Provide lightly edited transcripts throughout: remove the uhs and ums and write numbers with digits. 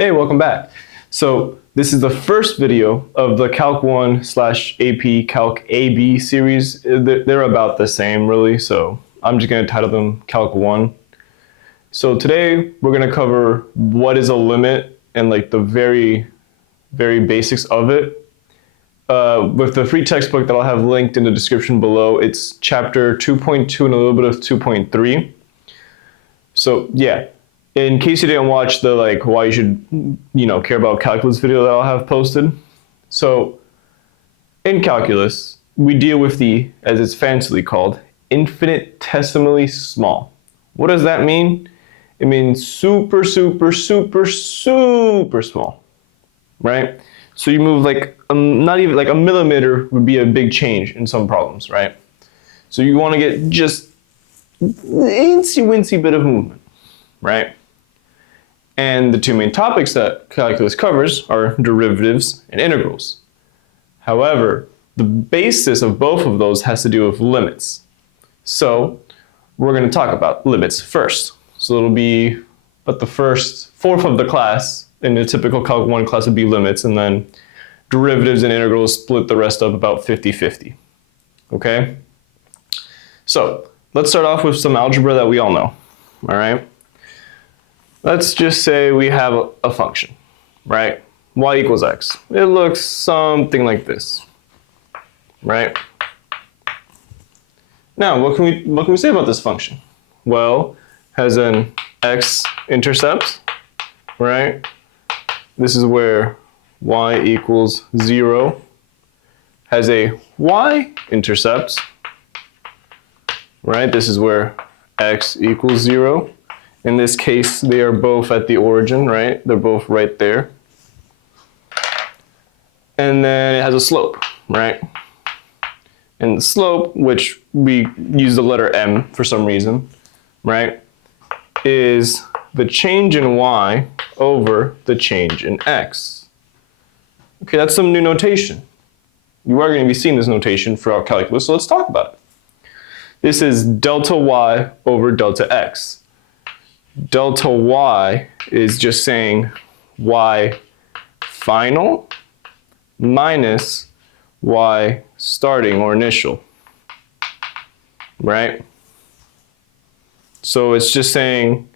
Hey, welcome back. So this is the first video of the Calc 1/AP Calc AB series. They're about the same really, so I'm just going to title them Calc 1. So today we're going to cover what is a limit and like the very basics of it. With the free textbook that I'll have linked in the description below, it's chapter 2.2 and a little bit of 2.3. So yeah. In case you didn't watch the why you should care about calculus video that I'll have posted. So in calculus, we deal with the, as it's fancily called, infinitesimally small. What does that mean? It means super small, right? So you move not even a millimeter would be a big change in some problems, right? So you want to get just incy-wincy bit of movement, right? And the two main topics that calculus covers are derivatives and integrals. However, the basis of both of those has to do with limits. So we're going to talk about limits first. So it'll be about the fourth of the class. In a typical Calc 1 class would be limits, and then derivatives and integrals split the rest up about 50-50. Okay? So let's start off with some algebra that we all know. All right? Let's just say we have a function, right? Y equals x. It looks something like this, right? Now, what can we say about this function? Well, has an x-intercept, right? This is where y equals 0. Has a y-intercept, right? This is where x equals 0. In this case, they are both at the origin, right? They're both right there. And then it has a slope, right? And the slope, which we use the letter m for some reason, right, is the change in y over the change in x. Okay, that's some new notation. You are going to be seeing this notation throughout calculus, so let's talk about it. This is delta y over delta x. Delta y is just saying y final minus y starting or initial, right? So it's just saying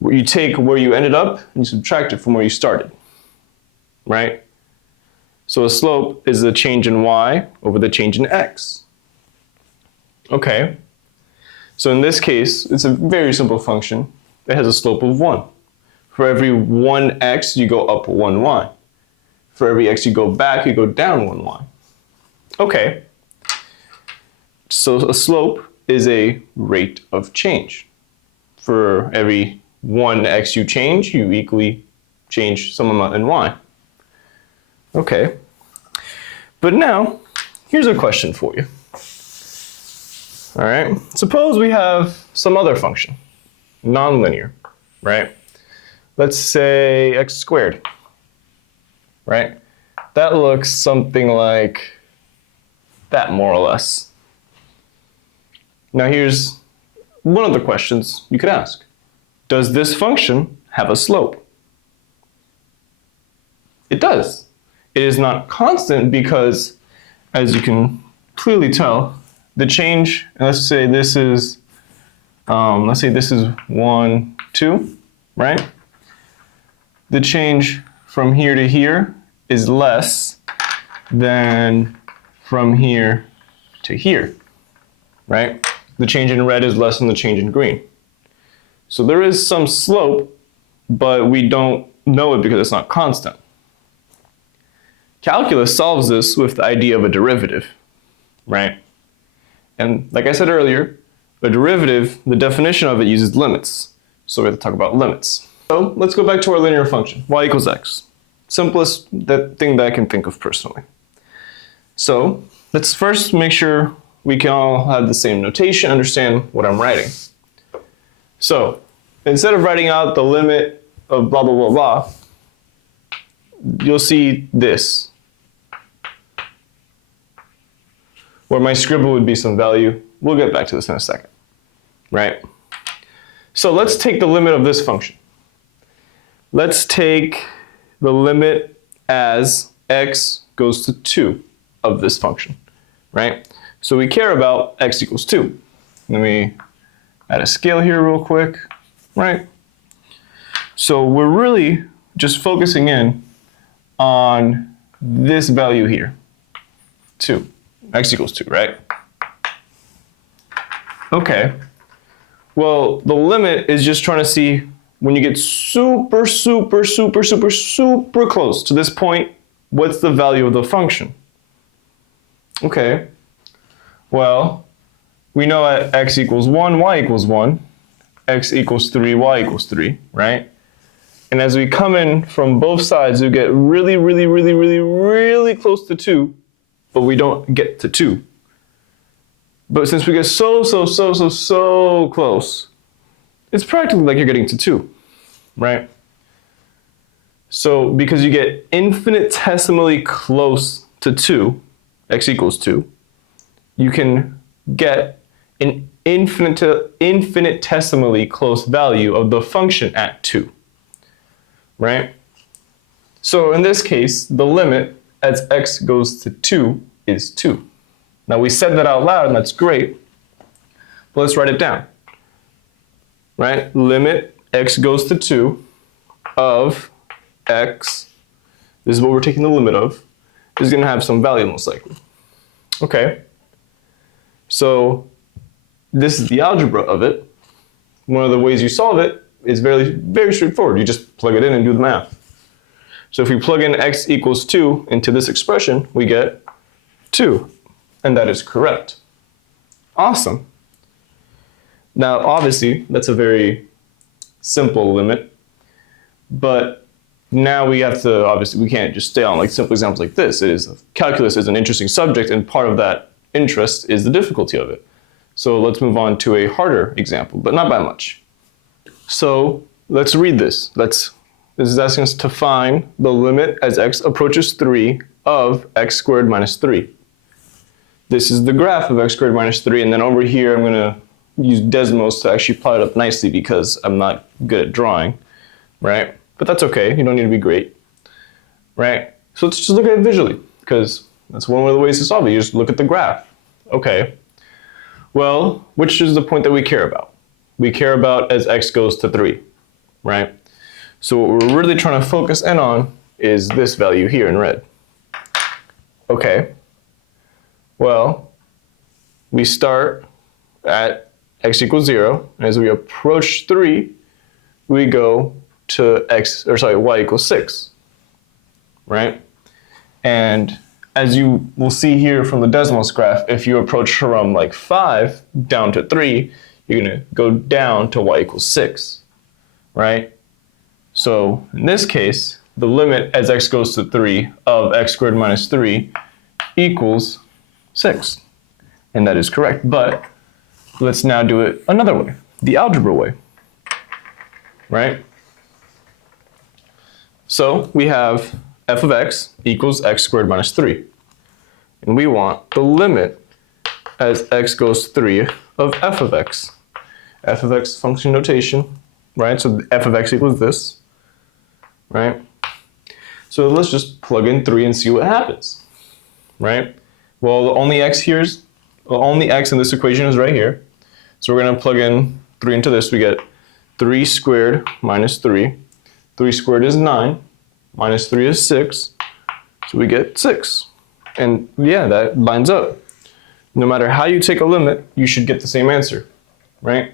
you take where you ended up and you subtract it from where you started, right? So a slope is the change in y over the change in x. Okay, so in this case, it's a very simple function. It has a slope of 1. For every 1x, you go up 1y. For every x you go back, you go down 1y. Okay. So a slope is a rate of change. For every 1x you change, you equally change some amount in y. Okay. But now, here's a question for you. All right. Suppose we have some other function. Nonlinear, right? Let's say x squared, right? That looks something like that, more or less. Now here's one of the questions you could ask. Does this function have a slope? It does. It is not constant because, as you can clearly tell, the change, and let's say this is 1, 2, right? The change from here to here is less than from here to here, right? The change in red is less than the change in green. So there is some slope, but we don't know it because it's not constant. Calculus solves this with the idea of a derivative, right? And like I said earlier, a derivative, the definition of it uses limits. So we have to talk about limits. So let's go back to our linear function, y equals x. Simplest thing that I can think of personally. So let's first make sure we can all have the same notation, understand what I'm writing. So instead of writing out the limit of blah, blah, blah, blah, you'll see this, where my scribble would be some value. We'll get back to this in a second, right? So let's take the limit of this function. let's take the limit as x goes to 2 of this function, right? So we care about x equals 2. Let me add a scale here real quick, right? So we're really just focusing in on this value here, 2. X equals 2, right? Okay. Well, the limit is just trying to see when you get super, super, super, super, super close to this point, what's the value of the function? Okay. Well, we know at x equals 1, y equals 1, x equals 3, y equals 3, right? And as we come in from both sides, we get really, really, really, really, really close to 2, but we don't get to 2. But since we get so close, it's practically like you're getting to 2, right? So because you get infinitesimally close to 2, x equals 2, you can get an infinitesimally close value of the function at 2, right? So in this case, the limit as x goes to 2 is 2. Now we said that out loud, and that's great, but let's write it down, right? Limit x goes to 2 of x, this is what we're taking the limit of, is going to have some value most likely. Okay, so this is the algebra of it. One of the ways you solve it is very, very straightforward. You just plug it in and do the math. So if we plug in x equals 2 into this expression, we get 2. And that is correct. Awesome. Now, obviously, that's a very simple limit. But now we have to, obviously, we can't just stay on like simple examples like this. Calculus is an interesting subject, and part of that interest is the difficulty of it. So let's move on to a harder example, but not by much. So let's read this. This is asking us to find the limit as x approaches 3 of x squared minus 3. This is the graph of x squared minus 3, and then over here I'm going to use Desmos to actually plot it up nicely because I'm not good at drawing, right? But that's okay, you don't need to be great, right? So let's just look at it visually, because that's one of the ways to solve it. You just look at the graph. Okay, well, which is the point that we care about? We care about as x goes to 3, right? So what we're really trying to focus in on is this value here in red. Okay. Well, we start at x equals 0, and as we approach 3, we go to y equals 6, right? And as you will see here from the Desmos graph, if you approach from like 5 down to 3, you're going to go down to y equals 6, right? So in this case, the limit as x goes to 3 of x squared minus 3 equals 6. And that is correct. But let's now do it another way, the algebra way, right? So we have f of x equals x squared minus 3. And we want the limit as x goes to 3 of f of x. F of x function notation, right? So f of x equals this, right? So let's just plug in 3 and see what happens, right? Well, the only x in this equation is right here. So we're going to plug in 3 into this. We get 3 squared minus 3. 3 squared is 9. Minus 3 is 6. So we get 6. And yeah, that lines up. No matter how you take a limit, you should get the same answer, right?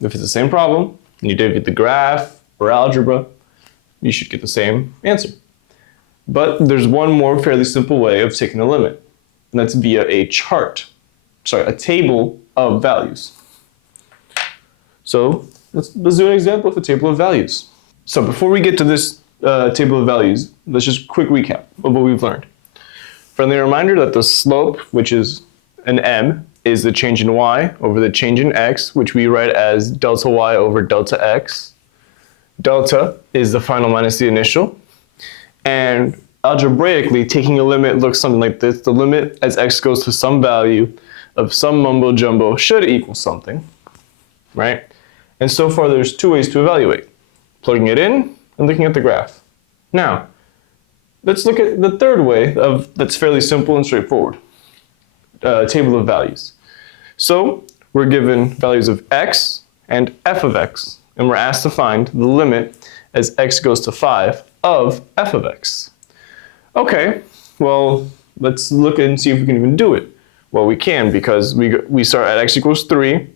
If it's the same problem, and you did the graph or algebra, you should get the same answer. But there's one more fairly simple way of taking a limit, and that's via a table of values. So let's do an example of a table of values. So before we get to this table of values, let's just quick recap of what we've learned. Friendly reminder that the slope, which is an m, is the change in y over the change in x, which we write as delta y over delta x. Delta is the final minus the initial. And algebraically, taking a limit looks something like this. The limit as x goes to some value of some mumbo jumbo should equal something, right? And so far there's two ways to evaluate. Plugging it in and looking at the graph. Now, let's look at the third way that's fairly simple and straightforward. Table of values. So we're given values of x and f of x, and we're asked to find the limit as x goes to 5 of f of x. Okay, well, let's look and see if we can even do it. Well, we can, because we start at x equals 3.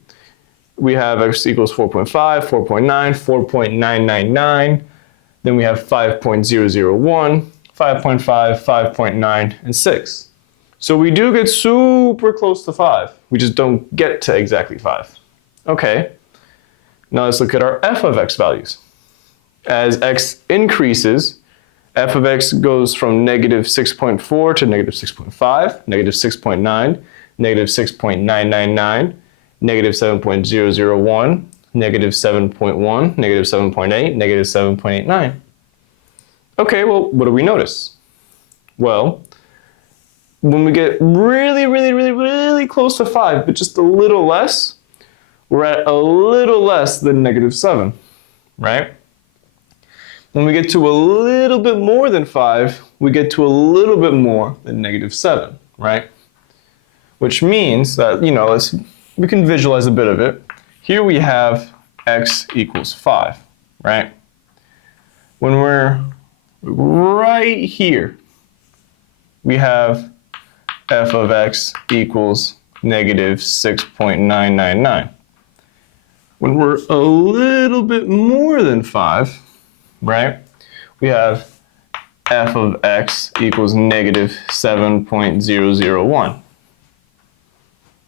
We have x equals 4.5, 4.9, 4.999. Then we have 5.001, 5.5, 5.9, and 6. So we do get super close to 5. We just don't get to exactly 5. Okay, now let's look at our f of x values. As x increases, f of x goes from negative 6.4 to negative 6.5, negative 6.9, negative 6.999, negative 7.001, negative 7.1, negative 7.8, negative 7.89. Okay, well, what do we notice? Well, when we get really close to 5, but just a little less, we're at a little less than negative 7, right? When we get to a little bit more than 5, we get to a little bit more than negative 7, right? Which means that, we can visualize a bit of it. Here we have x equals 5, right? When we're right here, we have f of x equals negative 6.999. When we're a little bit more than 5, right, we have f of x equals negative 7.001,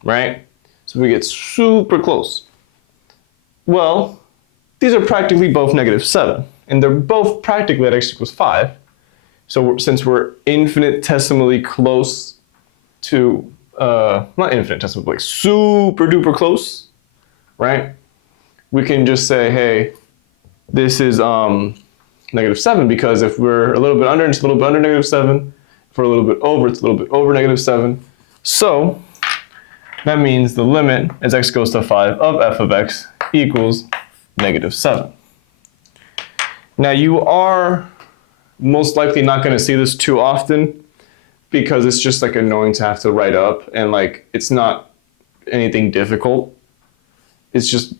right? So we get super close. Well, these are practically both negative 7, and they're both practically at x equals 5. So since we're infinitesimally close to, not infinitesimally, like super duper close, right? We can just say, hey, this is negative 7, because if we're a little bit under, it's a little bit under negative 7. If we're a little bit over, it's a little bit over negative 7. So that means the limit as x goes to 5 of f of x equals negative 7. Now you are most likely not going to see this too often, because it's just like annoying to have to write up, and like it's not anything difficult. It's just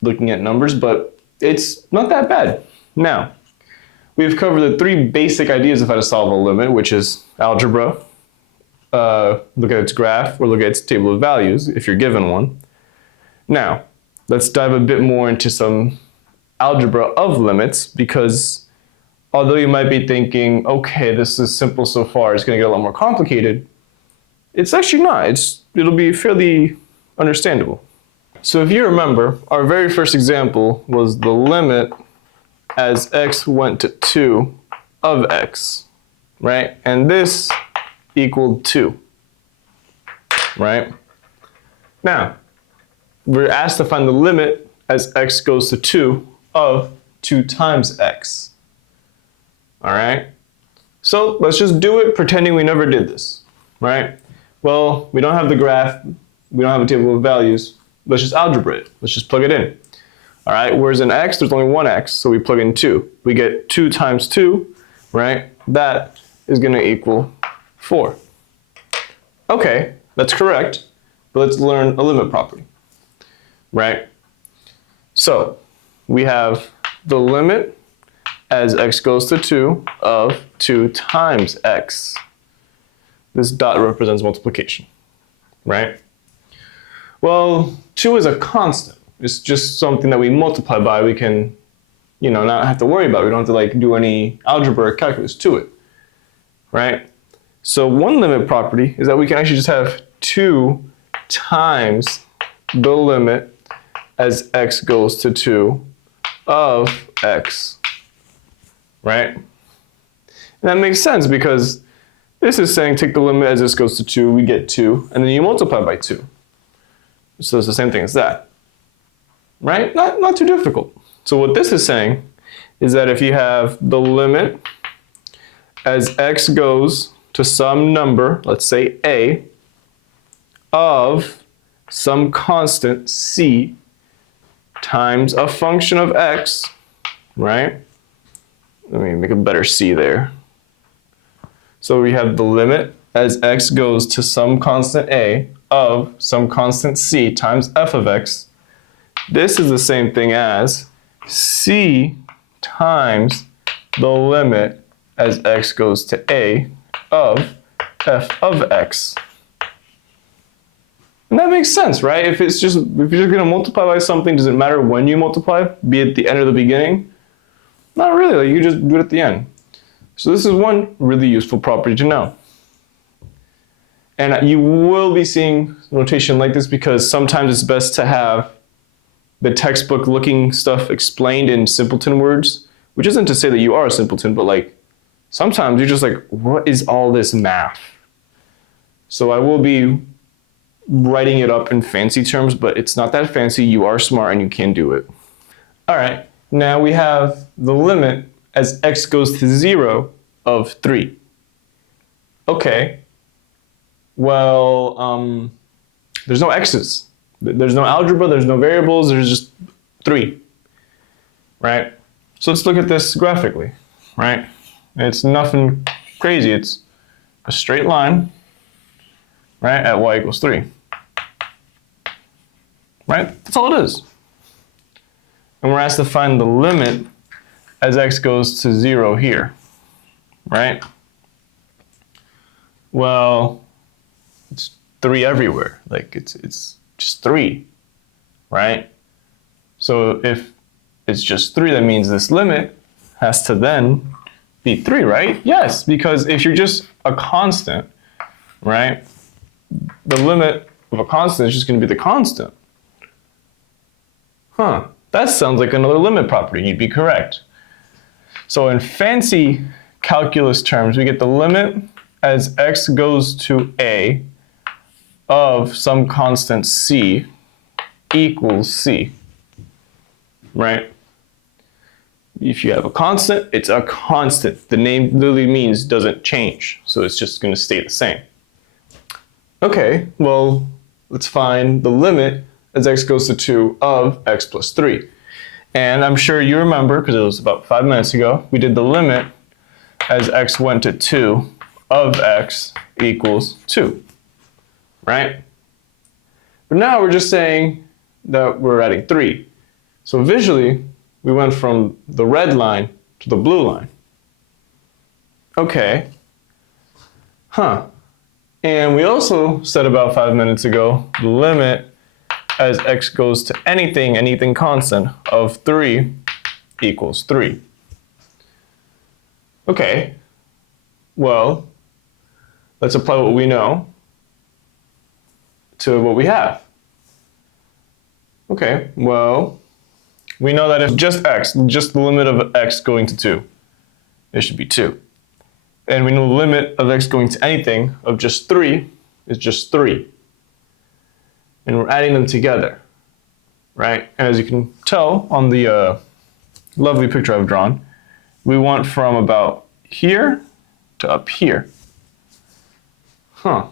looking at numbers, but it's not that bad. Now, we've covered the 3 basic ideas of how to solve a limit, which is algebra, look at its graph, or look at its table of values if you're given one. Now, let's dive a bit more into some algebra of limits, because although you might be thinking, okay, this is simple so far, it's going to get a lot more complicated, it's actually not. It'll be fairly understandable. So if you remember, our very first example was the limit as x went to 2 of x, right? And this equaled 2, right? Now, we're asked to find the limit as x goes to 2 of 2 times x. All right? So let's just do it pretending we never did this, right? Well, we don't have the graph, we don't have a table of values. Let's just algebra it. Let's just plug it in. All right, whereas in x, there's only one x, so we plug in 2. We get 2 times 2, right? That is going to equal 4. Okay, that's correct, but let's learn a limit property, right? So we have the limit as x goes to 2 of 2 times x. This dot represents multiplication, right? Well, 2 is a constant. It's just something that we multiply by. We can, not have to worry about it. We don't have to do any algebra or calculus to it, right? So one limit property is that we can actually just have 2 times the limit as x goes to 2 of x, right? And that makes sense, because this is saying take the limit as this goes to 2, we get 2, and then you multiply by 2. So it's the same thing as that, right? Not too difficult. So what this is saying is that if you have the limit as x goes to some number, let's say a, of some constant c times a function of x, right? Let me make a better C there. So we have the limit as x goes to some constant a of some constant c times f of x. This is the same thing as c times the limit as x goes to a of f of x. And that makes sense, right? If you're just gonna multiply by something, does it matter when you multiply? Be it the end or the beginning? Not really, like you just do it at the end. So this is one really useful property to know. And you will be seeing notation like this because sometimes it's best to have the textbook looking stuff explained in simpleton words, which isn't to say that you are a simpleton, but like sometimes you're just like, what is all this math? So I will be writing it up in fancy terms, but it's not that fancy. You are smart and you can do it. All right, now we have the limit as x goes to 0 of 3. Okay, well, there's no x's. There's no algebra, there's no variables, there's just 3, right? So let's look at this graphically, right? It's nothing crazy. It's a straight line, right, at y equals 3. Right? That's all it is. And we're asked to find the limit as x goes to 0 here, right? Well, it's 3 everywhere. Like it's just 3, right? So if it's just 3, that means this limit has to then be 3, right? Yes, because if you're just a constant, right, the limit of a constant is just going to be the constant. Huh, that sounds like another limit property. You'd be correct. So in fancy calculus terms, we get the limit as x goes to a of some constant c equals c, right? If you have a constant, it's a constant. The name literally means doesn't change, so it's just going to stay the same. Okay, well, let's find the limit as x goes to 2 of x plus 3. And I'm sure you remember, because it was about 5 minutes ago, we did the limit as x went to 2 of x equals 2, right? But now we're just saying that we're adding 3. So visually, we went from the red line to the blue line. Okay. Huh. And we also said about 5 minutes ago, the limit as x goes to anything constant of 3 equals 3. Okay, well, let's apply what we know to what we have. Okay, well, we know that if just x, just the limit of x going to 2, it should be 2. And we know the limit of x going to anything of just 3 is just 3. And we're adding them together, right? And as you can tell on the lovely picture I've drawn, we went from about here to up here. Huh.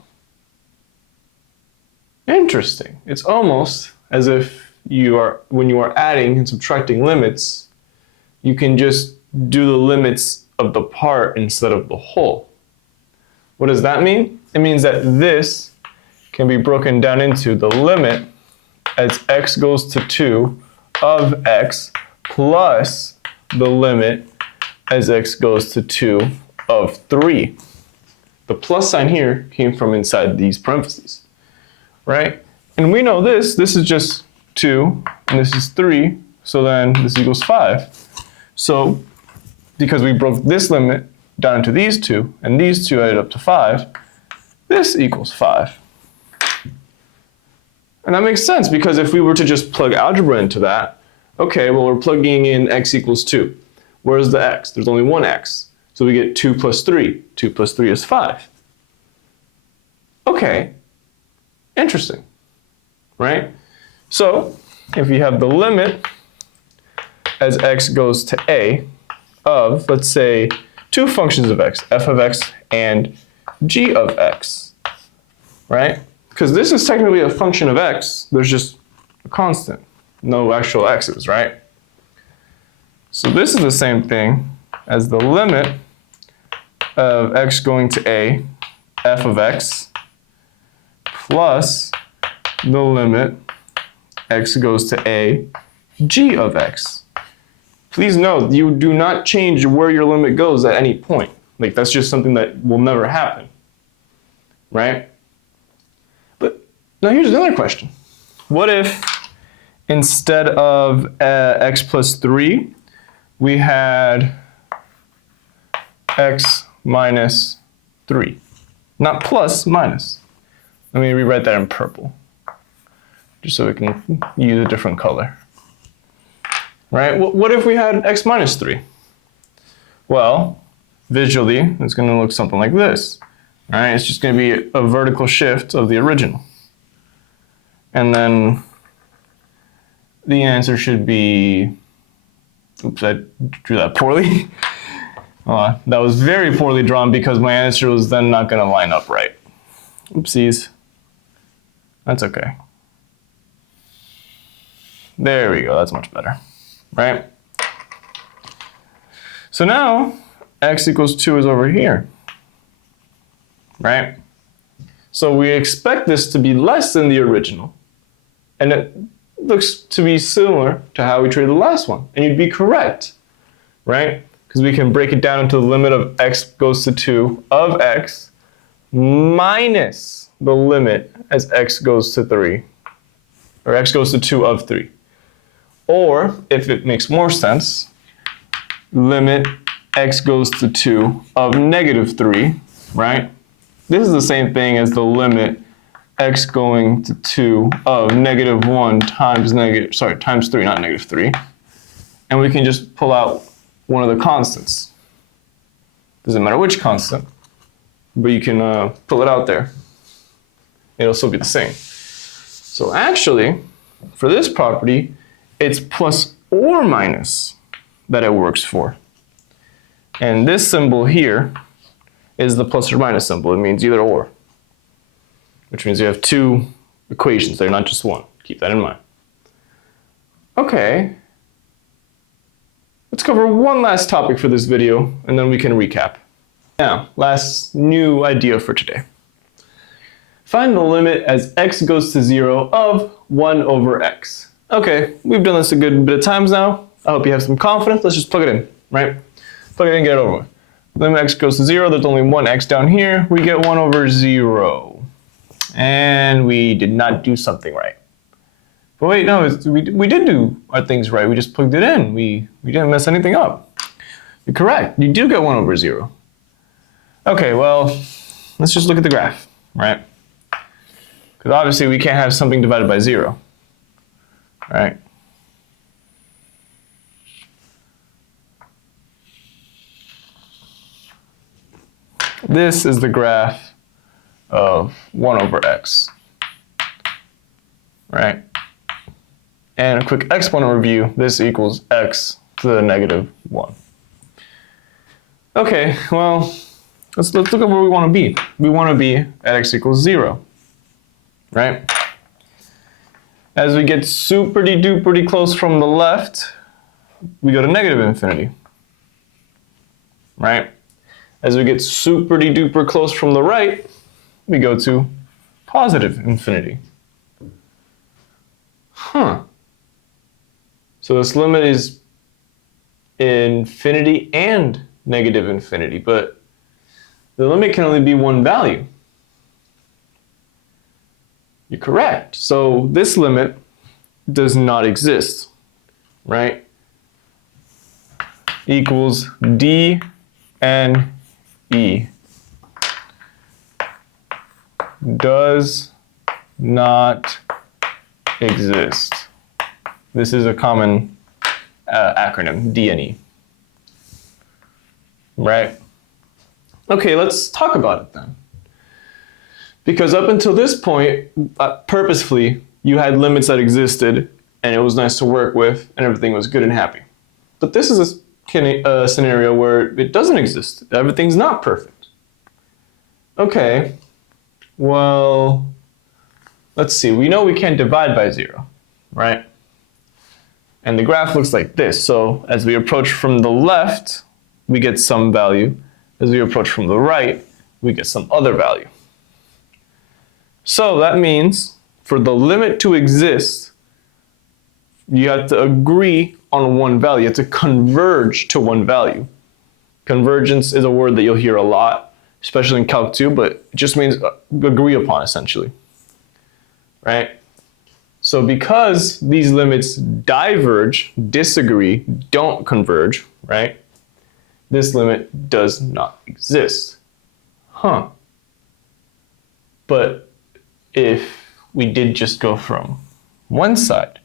Interesting. It's almost as if when you are adding and subtracting limits, you can just do the limits of the part instead of the whole. What does that mean? It means that this can be broken down into the limit as x goes to 2 of x plus the limit as x goes to 2 of 3. The plus sign here came from inside these parentheses, right? And we know this is just 2 and this is 3, so then this equals 5. So because we broke this limit down into these two and these two added up to 5, this equals 5. And that makes sense because if we were to just plug algebra into that, okay, well, we're plugging in x equals 2. Where's the x? There's only one x. So we get 2 plus 3. 2 plus 3 is 5. Okay, interesting, right? So if you have the limit as x goes to a of, let's say, two functions of x, f of x and g of x, right? Because this is technically a function of x, there's just a constant, no actual x's, right? So this is the same thing as the limit of x going to a, f of x, plus the limit x goes to a, g of x. Please note, you do not change where your limit goes at any point. Like, that's just something that will never happen, right? But now here's another question. What if instead of x plus 3, we had x minus 3? Not plus, minus. Let me rewrite that in purple, just so we can use a different color. Right? What if we had x minus 3? Well, visually, it's going to look something like this. Right? It's just going to be a vertical shift of the original. And then the answer should be, oops, I drew that poorly. That was very poorly drawn because my answer was then not going to line up right. Oopsies. That's okay. There we go, that's much better, right? So now, x equals 2 is over here, right? So we expect this to be less than the original, and it looks to be similar to how we treated the last one, and you'd be correct, right? Because we can break it down into the limit of x goes to 2 of x minus the limit as x goes to 3, or x goes to 2 of 3. Or, if it makes more sense, limit x goes to 2 of negative 3, right? This is the same thing as the limit x going to 2 of negative 1 times times 3, not negative 3. And we can just pull out one of the constants. Doesn't matter which constant, but you can pull it out there. It'll still be the same. So actually, for this property, it's plus or minus that it works for. And this symbol here is the plus or minus symbol. It means either or, which means you have two equations there, not just one. Keep that in mind. Okay, let's cover one last topic for this video, and then we can recap. Now, last new idea for today. Find the limit as x goes to 0 of 1 over x. Okay, we've done this a good bit of times now. I hope you have some confidence. Let's just plug it in, right? Plug it in, get it over with. Limit x goes to 0, there's only one x down here. We get 1 over 0. And we did not do something right. But wait, no, we did do our things right. We just plugged it in. We didn't mess anything up. You're correct. You do get 1 over 0. Okay, well, let's just look at the graph, right? Because obviously we can't have something divided by 0, right? This is the graph of 1 over x, right? And a quick exponent review, this equals x to the negative 1. Okay, well, let's look at where we want to be. We want to be at x equals 0, right? As we get super-duper close from the left, we go to negative infinity, right? As we get super-duper close from the right, we go to positive infinity. Huh. So this limit is infinity and negative infinity, but the limit can only be one value. You're correct. So this limit does not exist, right? Equals d n e. Does not exist. This is a common acronym, DNE. Right? Okay, let's talk about it then. Because up until this point, purposefully, you had limits that existed, and it was nice to work with, and everything was good and happy. But this is a scenario where it doesn't exist. Everything's not perfect. Okay, well, let's see. We know we can't divide by 0, right? And the graph looks like this. So as we approach from the left, we get some value. As we approach from the right, we get some other value. So that means for the limit to exist, you have to agree on one value. You have to converge to one value. Convergence is a word that you'll hear a lot, especially in Calc 2, but it just means agree upon, essentially, right? So because these limits diverge, disagree, don't converge, right? This limit does not exist. But if we did just go from one side,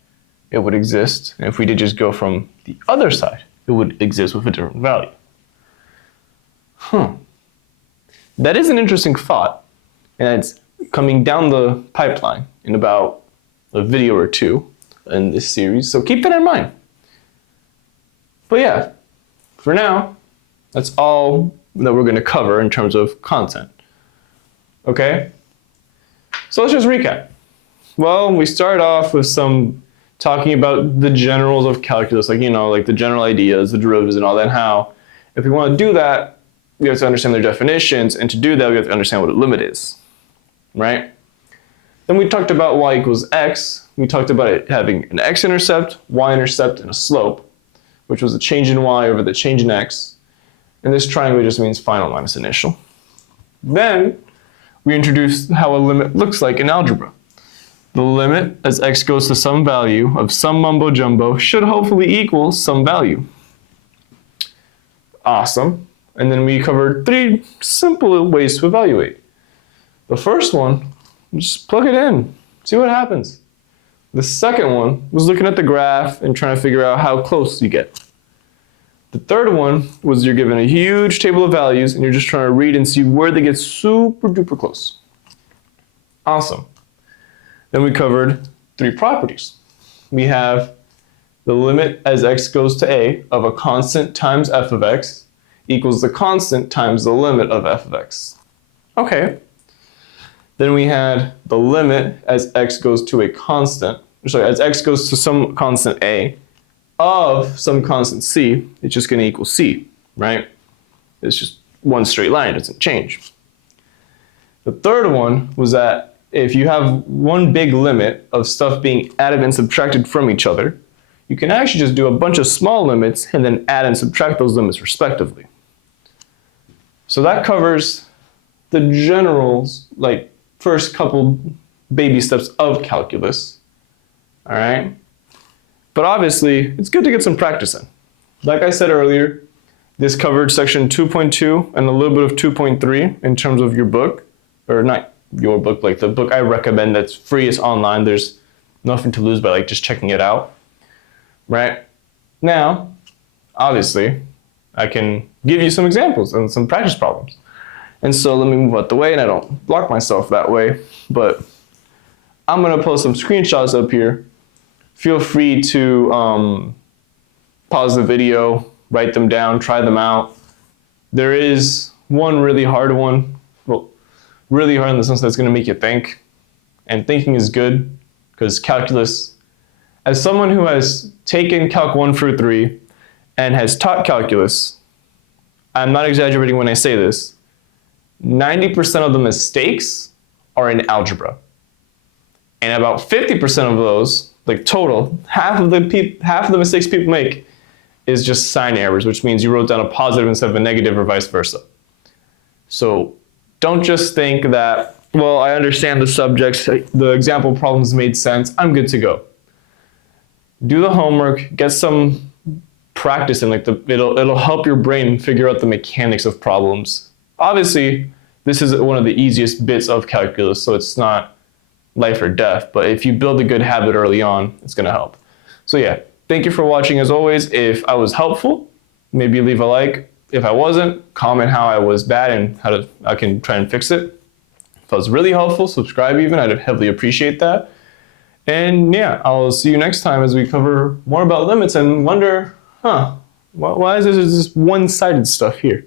it would exist. And if we did just go from the other side, it would exist with a different value. That is an interesting thought, and it's coming down the pipeline in about a video or two in this series, so keep that in mind. But yeah, for now, that's all that we're going to cover in terms of content. Okay? So let's just recap. Well, we started off with some talking about the generals of calculus, like the general ideas, the derivatives and all that, and how if we want to do that, we have to understand their definitions, and to do that, we have to understand what a limit is, right? Then we talked about y equals x. We talked about it having an x-intercept, y-intercept, and a slope, which was the change in y over the change in x. And this triangle just means final minus initial. Then we introduced how a limit looks like in algebra. The limit as x goes to some value of some mumbo jumbo should hopefully equal some value. Awesome. And then we covered 3 simple ways to evaluate. The first one, just plug it in, see what happens. The second one was looking at the graph and trying to figure out how close you get. The third one was you're given a huge table of values and you're just trying to read and see where they get super duper close. Awesome. Then we covered 3 properties. We have the limit as x goes to a of a constant times f of x equals the constant times the limit of f of x. Okay. Then we had the limit as x goes to a constant, as x goes to some constant a of some constant c, it's just going to equal c, right? It's just one straight line, it doesn't change. The third one was that if you have one big limit of stuff being added and subtracted from each other, you can actually just do a bunch of small limits and then add and subtract those limits respectively. So that covers the generals, like first couple baby steps of calculus, all right? But obviously, it's good to get some practice in. Like I said earlier, this covered section 2.2 and a little bit of 2.3 in terms of your book, or not your book, like the book I recommend that's free, is online. There's nothing to lose by like just checking it out, right? Now, obviously, I can give you some examples and some practice problems. And so let me move out the way, and I don't block myself that way, but I'm gonna post some screenshots up here. Feel free to pause the video, write them down, try them out. There is one really hard one, well, really hard in the sense that it's gonna make you think, and thinking is good, because calculus, as someone who has taken Calc 1 through 3 and has taught calculus, I'm not exaggerating when I say this, 90% of the mistakes are in algebra. And about 50% of those, like total, half of the mistakes people make is just sign errors, which means you wrote down a positive instead of a negative or vice versa. So don't just think that, well, I understand the subjects, the example problems made sense, I'm good to go. Do the homework, get some practice in, like it'll help your brain figure out the mechanics of problems. Obviously, this is one of the easiest bits of calculus, so it's not life or death, but if you build a good habit early on, it's gonna help. So yeah, thank you for watching as always. If I was helpful, maybe leave a like. If I wasn't, comment how I was bad and how I can try and fix it. If I was really helpful, subscribe even, I'd heavily appreciate that. And yeah, I'll see you next time as we cover more about limits and wonder, why is this one-sided stuff here?